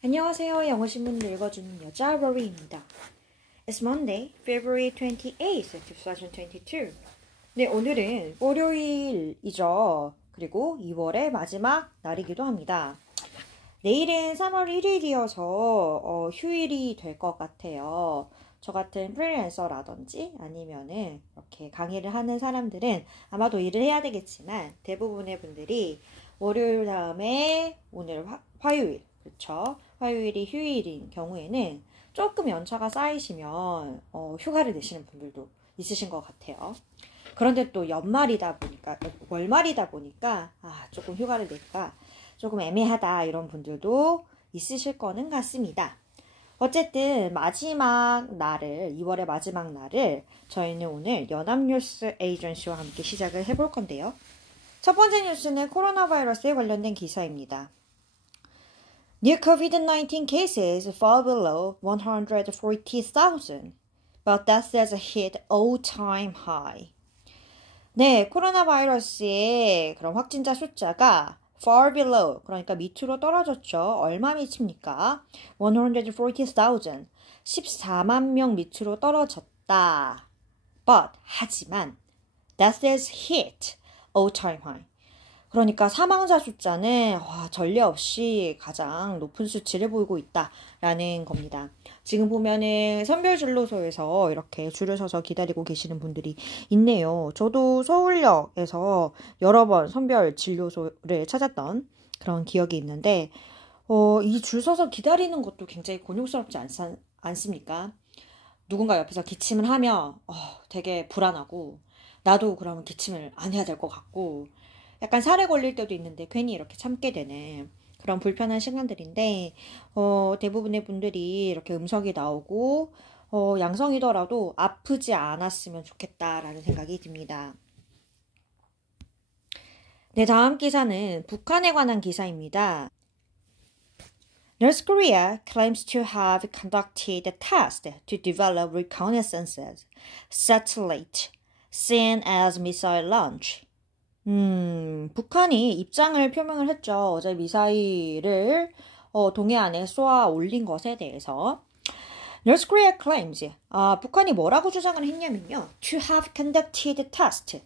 안녕하세요. 영어신문 읽어주는 여자 로리입니다. It's Monday, February 28th, 2022. 네, 오늘은 월요일이죠. 그리고 2월의 마지막 날이기도 합니다. 내일은 3월 1일이어서 휴일이 될 것 같아요. 저 같은 프리랜서라든지 아니면은 이렇게 강의를 하는 사람들은 아마도 일을 해야 되겠지만 대부분의 분들이 월요일 다음에 오늘 화요일, 그렇죠? 화요일이 휴일인 경우에는 조금 연차가 쌓이시면 휴가를 내시는 분들도 있으신 것 같아요. 그런데 또 연말이다 보니까 월말이다 보니까 조금 휴가를 낼까 조금 애매하다 이런 분들도 있으실 거는 같습니다. 어쨌든 마지막 날을 2월의 마지막 날을 저희는 오늘 연합뉴스 에이전시와 함께 시작을 해볼 건데요. 첫 번째 뉴스는 코로나 바이러스에 관련된 기사입니다. New COVID-19 cases fall below 140,000, but deaths has hit all-time high. 네, 코로나 바이러스의 그런 확진자 숫자가 far below, 그러니까 밑으로 떨어졌죠. 얼마 밑입니까? 140,000, 14만 명 밑으로 떨어졌다. But, 하지만, deaths has hit all-time high. 그러니까 사망자 숫자는 전례 없이 가장 높은 수치를 보이고 있다라는 겁니다. 지금 보면은 선별진료소에서 이렇게 줄을 서서 기다리고 계시는 분들이 있네요. 저도 서울역에서 여러 번 선별진료소를 찾았던 그런 기억이 있는데 이 줄 서서 기다리는 것도 굉장히 곤욕스럽지 않습니까? 누군가 옆에서 기침을 하면 되게 불안하고 나도 그러면 기침을 안 해야 될 것 같고 약간 살에 걸릴 때도 있는데 괜히 이렇게 참게 되는 그런 불편한 시간들인데 대부분의 분들이 이렇게 음성이 나오고 양성이더라도 아프지 않았으면 좋겠다라는 생각이 듭니다. 네, 다음 기사는 북한에 관한 기사입니다. North Korea claims to have conducted a test to develop reconnaissance satellite seen as missile launch. 북한이 입장을 표명을 했죠. 어제 미사일을 동해안에 쏘아 올린 것에 대해서. North Korea claims, 북한이 뭐라고 주장을 했냐면요. To have conducted test.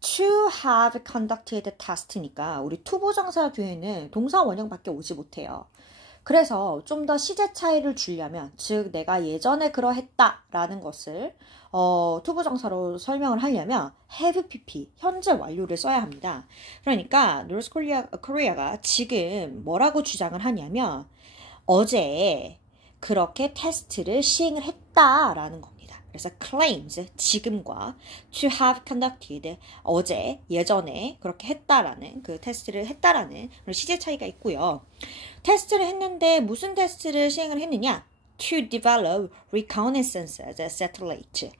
To have conducted test니까 우리 투부정사 뒤에는 동사 원형밖에 오지 못해요. 그래서 좀 더 시제 차이를 주려면, 즉 내가 예전에 그러했다라는 것을 투부정사로 설명을 하려면 have pp, 현재 완료를 써야 합니다. 그러니까 North Korea가 지금 뭐라고 주장을 하냐면 어제 그렇게 테스트를 시행을 했다라는 겁니다. 그래서 claims, 지금과 to have conducted, 어제, 예전에 그렇게 했다라는, 그 테스트를 했다라는 그런 시제 차이가 있고요. 테스트를 했는데 무슨 테스트를 시행을 했느냐? To develop reconnaissance satellite.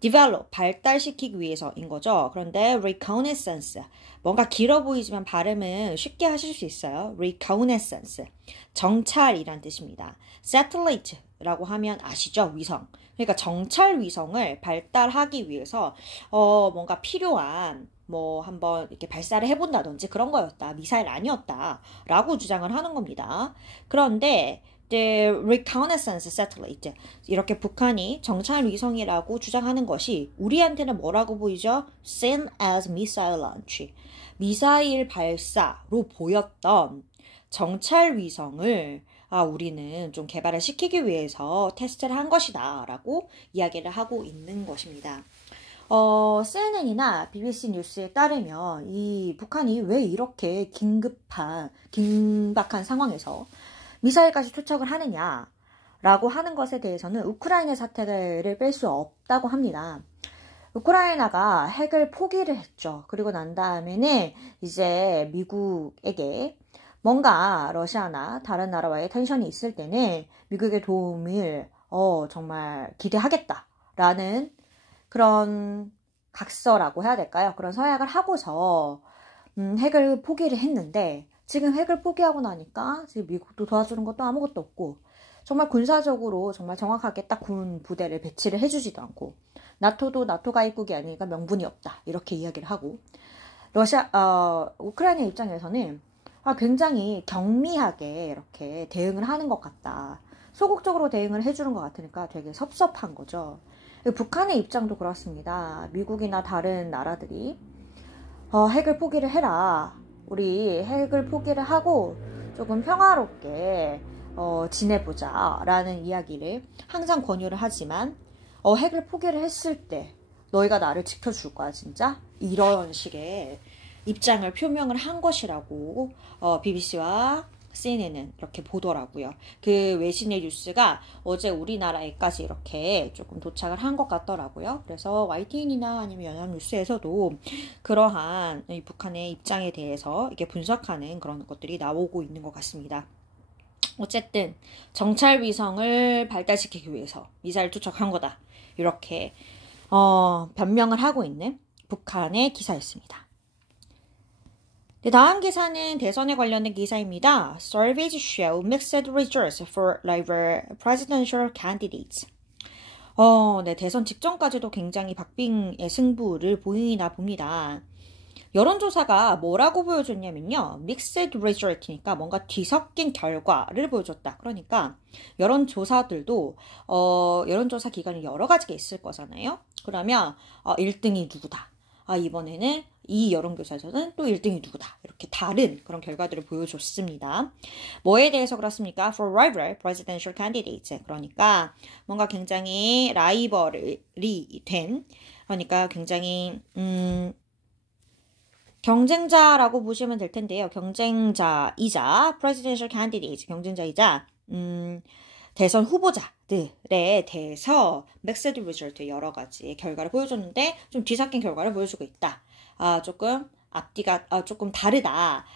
develop, 발달시키기 위해서인 거죠. 그런데 reconnaissance, 뭔가 길어 보이지만 발음은 쉽게 하실 수 있어요. reconnaissance, 정찰이란 뜻입니다. satellite라고 하면 아시죠? 위성. 그러니까 정찰 위성을 발달하기 위해서 뭔가 필요한 한번 이렇게 발사를 해본다든지 그런 거였다. 미사일 아니었다. 라고 주장을 하는 겁니다. 그런데 the reconnaissance satellite, 이렇게 북한이 정찰 위성이라고 주장하는 것이 우리한테는 뭐라고 보이죠? seen as missile launch, 미사일 발사로 보였던 정찰 위성을 우리는 좀 개발을 시키기 위해서 테스트를 한 것이다 라고 이야기를 하고 있는 것입니다. CNN이나 BBC 뉴스에 따르면 이 북한이 왜 이렇게 긴박한 상황에서 미사일까지 투척을 하느냐라고 하는 것에 대해서는 우크라이나 사태를 뺄 수 없다고 합니다. 우크라이나가 핵을 포기를 했죠. 그리고 난 다음에는 이제 미국에게 뭔가 러시아나 다른 나라와의 텐션이 있을 때는 미국의 도움을 정말 기대하겠다라는 그런 각서라고 해야 될까요? 그런 서약을 하고서 핵을 포기를 했는데 지금 핵을 포기하고 나니까 지금 미국도 도와주는 것도 아무것도 없고 정말 군사적으로 정말 정확하게 딱 군 부대를 배치를 해주지도 않고 나토도 나토 가입국이 아니니까 명분이 없다 이렇게 이야기를 하고 우크라이나 입장에서는 굉장히 경미하게 이렇게 대응을 하는 것 같다. 소극적으로 대응을 해주는 것 같으니까 되게 섭섭한 거죠. 북한의 입장도 그렇습니다. 미국이나 다른 나라들이 핵을 포기를 해라. 우리 핵을 포기를 하고 조금 평화롭게 지내보자 라는 이야기를 항상 권유를 하지만 핵을 포기를 했을 때 너희가 나를 지켜줄 거야 진짜? 이런 식의 입장을 표명을 한 것이라고 BBC와 CNN은 이렇게 보더라고요. 그 외신의 뉴스가 어제 우리나라에까지 이렇게 조금 도착을 한 것 같더라고요. 그래서 YTN이나 아니면 연합뉴스에서도 그러한 이 북한의 입장에 대해서 이게 분석하는 그런 것들이 나오고 있는 것 같습니다. 어쨌든 정찰 위성을 발달시키기 위해서 미사일 투척한 거다. 이렇게 변명을 하고 있는 북한의 기사였습니다. 네, 다음 기사는 대선에 관련된 기사입니다. Surveys show mixed results for rival presidential candidates. 네, 대선 직전까지도 굉장히 박빙의 승부를 보이나 봅니다. 여론조사가 뭐라고 보여줬냐면요. mixed result니까 뭔가 뒤섞인 결과를 보여줬다. 그러니까 여론조사들도 여론조사 기관이 여러 가지가 있을 거잖아요. 그러면 1등이 누구다. 이번에는 이 여론조사에서는 또 1등이 누구다. 이렇게 다른 그런 결과들을 보여줬습니다. 뭐에 대해서 그렇습니까? For rival presidential candidates. 그러니까 뭔가 굉장히 라이벌이 된, 그러니까 굉장히 경쟁자라고 보시면 될 텐데요. 경쟁자이자 presidential candidates, 경쟁자이자 대선 후보자들에 대해서 mixed result 여러 가지 결과를 보여줬는데 좀 뒤섞인 결과를 보여주고 있다. 조금 앞뒤가 조금 다르다.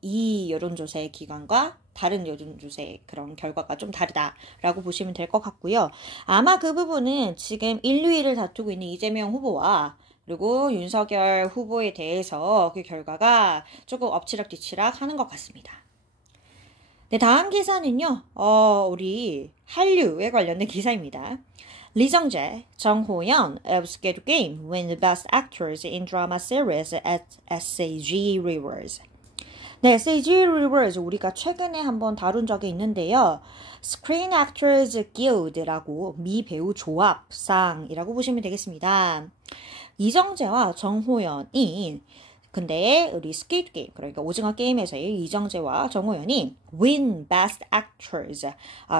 이 여론조사의 기관과 다른 여론조사의 그런 결과가 좀 다르다라고 보시면 될 것 같고요. 아마 그 부분은 지금 1, 2위를 다투고 있는 이재명 후보와 그리고 윤석열 후보에 대해서 그 결과가 조금 엎치락뒤치락 하는 것 같습니다. 네, 다음 기사는요. 우리 한류에 관련된 기사입니다. 리정재, 정호연 of Squid Game win the Best Actors in Drama Series at SAG Rewards. 네, SAG Rewards 우리가 최근에 한번 다룬 적이 있는데요. Screen Actors Guild라고 미배우 조합상이라고 보시면 되겠습니다. 이정재와 정호연이 근데 우리 Squid Game, 그러니까 오징어 게임에서의 이정재와 정호연이 win Best Actors,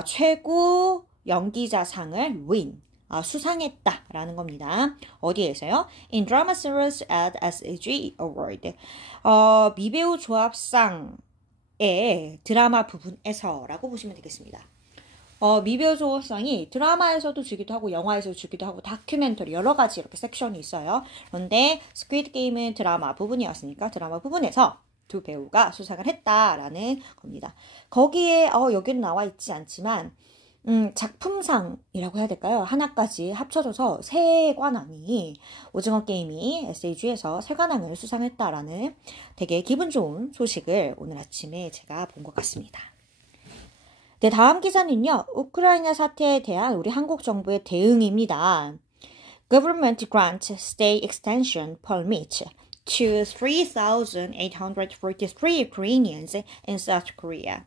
최고 연기자상을 win, 수상했다라는 겁니다. 어디에서요? In Drama Series at SAG Award. 미배우 조합상의 드라마 부분에서라고 보시면 되겠습니다. 미배우 조합상이 드라마에서도 주기도 하고 영화에서도 주기도 하고 다큐멘터리 여러 가지 이렇게 섹션이 있어요. 그런데 스퀴드 게임은 드라마 부분이었으니까 드라마 부분에서 두 배우가 수상을 했다라는 겁니다. 거기에 여기는 나와 있지 않지만 작품상이라고 해야 될까요? 하나까지 합쳐져서 세 관왕이 오징어 게임이 SAG에서 세 관왕을 수상했다라는 되게 기분 좋은 소식을 오늘 아침에 제가 본 것 같습니다. 네, 다음 기사는요. 우크라이나 사태에 대한 우리 한국 정부의 대응입니다. Government grant stay extension permit to 3,843 Ukrainians in South Korea.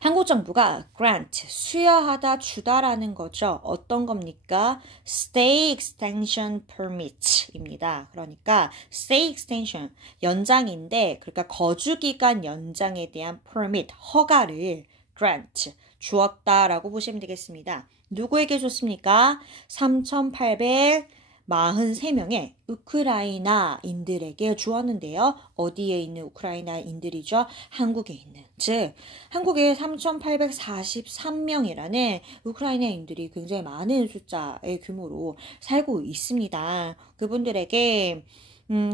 한국 정부가 grant, 수여하다 주다라는 거죠. 어떤 겁니까? Stay extension permit입니다. 그러니까 stay extension, 연장인데 그러니까 거주기간 연장에 대한 permit, 허가를 grant, 주었다라고 보시면 되겠습니다. 누구에게 줬습니까? 3,843명의 우크라이나인들에게 주었는데요. 어디에 있는 우크라이나인들이죠? 한국에 있는. 즉 한국에 3,843명이라는 우크라이나인들이 굉장히 많은 숫자의 규모로 살고 있습니다. 그분들에게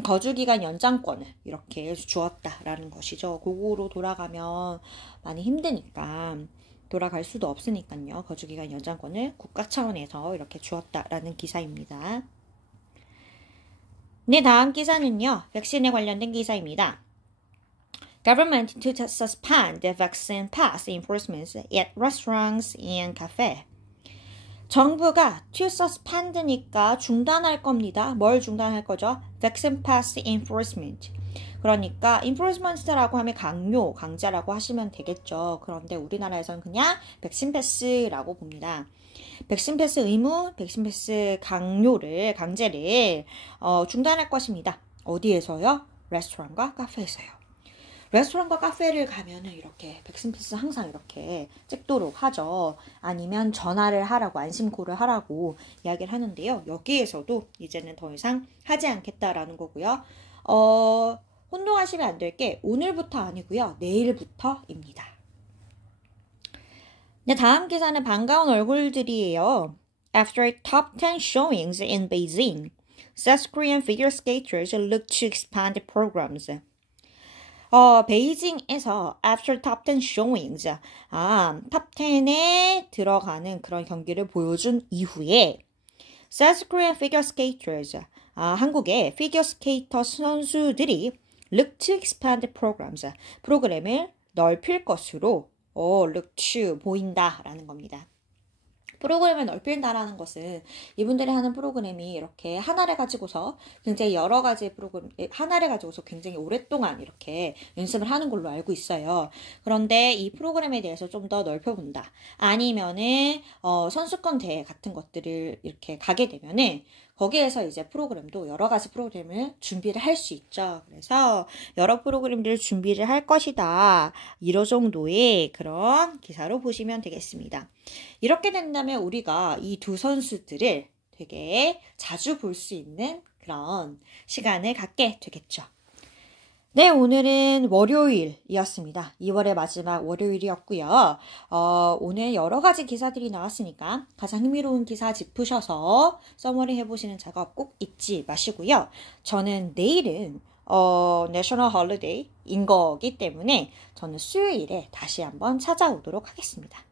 거주기간 연장권을 이렇게 주었다라는 것이죠. 고국으로 돌아가면 많이 힘드니까 돌아갈 수도 없으니까요. 거주기간 연장권을 국가 차원에서 이렇게 주었다라는 기사입니다. 네, 다음 기사는요. 백신에 관련된 기사입니다. Government to suspend the vaccine pass enforcement at restaurants and cafe. 정부가 to suspend니까 중단할 겁니다. 뭘 중단할 거죠? Vaccine pass enforcement. 그러니까 improvement,라고 하면 강요, 강자라고 하시면 되겠죠. 그런데 우리나라에서는 그냥 백신 패스라고 봅니다. 백신 패스 의무, 백신 패스 강제를 중단할 것입니다. 어디에서요? 레스토랑과 카페에서요. 레스토랑과 카페를 가면은 이렇게 백신 패스 항상 이렇게 찍도록 하죠. 아니면 전화를 하라고, 안심콜을 하라고 이야기를 하는데요. 여기에서도 이제는 더 이상 하지 않겠다라는 거고요. 혼동하시면 안 될 게 오늘부터 아니고요. 내일부터입니다. 네, 다음 기사는 반가운 얼굴들이에요. After top 10 showings in Beijing, South Korean figure skaters look to expand programs. 베이징에서 after top 10 showings, top 10에 들어가는 그런 경기를 보여준 이후에 South Korean figure skaters, 한국의 피겨 스케이터 선수들이 look to expand programs, 프로그램을 넓힐 것으로 look to, 보인다라는 겁니다. 프로그램을 넓힌다라는 것은 이분들이 하는 프로그램이 이렇게 하나를 가지고서 굉장히 여러 가지 프로그램, 하나를 가지고서 굉장히 오랫동안 이렇게 연습을 하는 걸로 알고 있어요. 그런데 이 프로그램에 대해서 좀 더 넓혀본다. 아니면은 선수권 대회 같은 것들을 이렇게 가게 되면은 거기에서 이제 프로그램도 여러 가지 프로그램을 준비를 할 수 있죠. 그래서 여러 프로그램들을 준비를 할 것이다. 이런 정도의 그런 기사로 보시면 되겠습니다. 이렇게 된다면 우리가 이 두 선수들을 되게 자주 볼 수 있는 그런 시간을 갖게 되겠죠. 네, 오늘은 월요일이었습니다. 2월의 마지막 월요일이었고요. 오늘 여러 가지 기사들이 나왔으니까 가장 흥미로운 기사 짚으셔서 서머리 해보시는 작업 꼭 잊지 마시고요. 저는 내일은 내셔널 홀리데이인 거기 때문에 저는 수요일에 다시 한번 찾아오도록 하겠습니다.